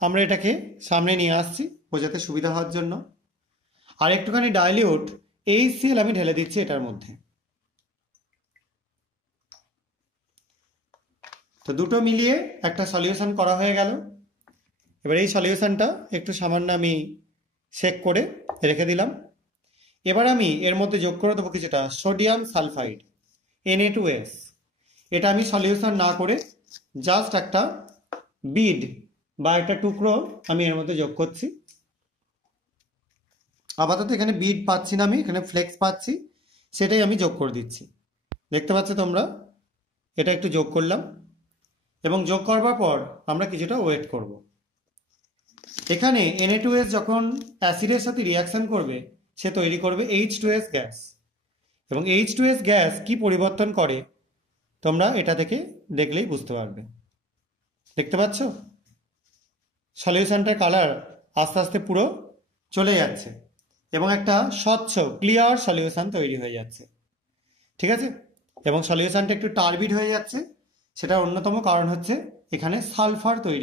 আমরা এটাকে সামনে নিয়ে আসছি বোঝাতে সুবিধা হওয়ার জন্য। আর একটুখানি ডাইলিউট HCl আমি ঢেলে দিচ্ছি এটার মধ্যে। তো দুটো মিলিয়ে একটা সলিউশন করা হয়ে গেল। এবার এই সলিউশনটা একটু সামান্য আমি শেক করে রেখে দিলাম। এবার আমি এর মধ্যে যোগ করে দেবো কিছুটা সোডিয়াম সালফাইড Na2S। এটা আমি সলিউশন না করে জাস্ট একটা বিড বা একটা টুকরো আমি এর মধ্যে যোগ করছি। আপাতত এখানে বিড পাচ্ছি না, আমি এখানে ফ্লেক্স পাচ্ছি, সেটাই আমি যোগ করে দিচ্ছি। দেখতে পাচ্ছ তোমরা, এটা একটু যোগ করলাম এবং যোগ করবার পর আমরা কিছুটা ওয়েট করব। এখানে Na2S যখন অ্যাসিডের সাথে রিয়াকশন করবে সে তৈরি করবে H2S গ্যাস। এবং H2S গ্যাস কি পরিবর্তন করে তোমরা এটা থেকে দেখলেই বুঝতে পারবে। দেখতে পাচ্ছ সলিউশনটার কালার আস্তে আস্তে পুরো চলে যাচ্ছে এবং একটা স্বচ্ছ ক্লিয়ার সলিউশন তৈরি হয়ে যাচ্ছে। ঠিক আছে, এবং সলিউশনটা একটু টার্বিড হয়ে যাচ্ছে, সেটার অন্যতম কারণ হচ্ছে এখানে সালফার তৈরি